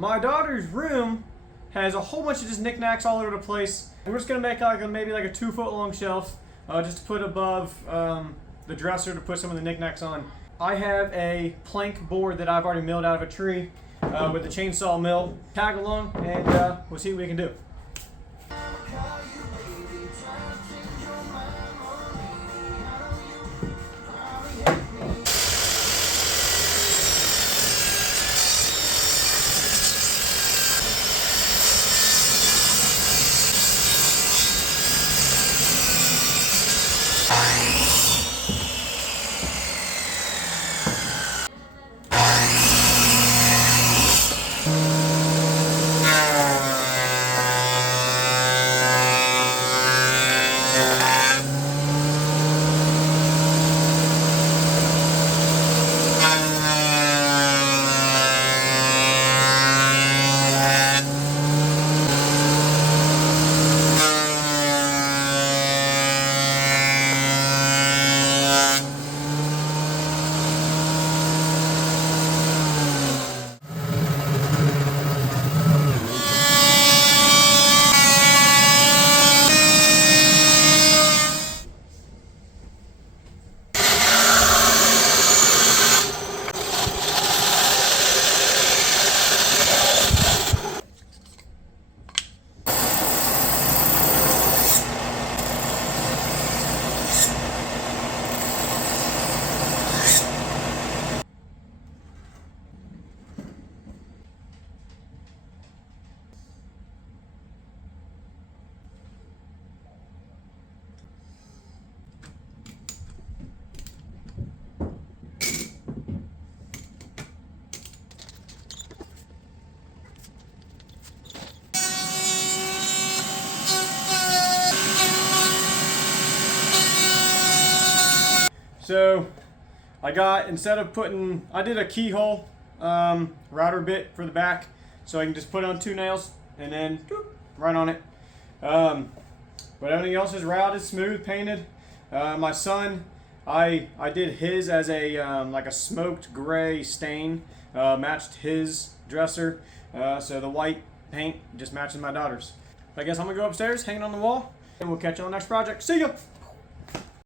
my daughter's room has a whole bunch of just knickknacks all over the place. We're just gonna make like maybe like a 2-foot long shelf just to put above the dresser to put some of the knickknacks on. I have a plank board that I've already milled out of a tree with the chainsaw mill. Tag along and we'll see what we can do. So I got, instead of putting, I did a keyhole router bit for the back, so I can just put on 2 nails and then doop, right on it. But everything else is routed, smooth, painted. My son, I did his as a like a smoked gray stain, matched his dresser, so the white paint just matches my daughter's. I guess I'm gonna go upstairs, hang it on the wall, and we'll catch you on the next project. See ya!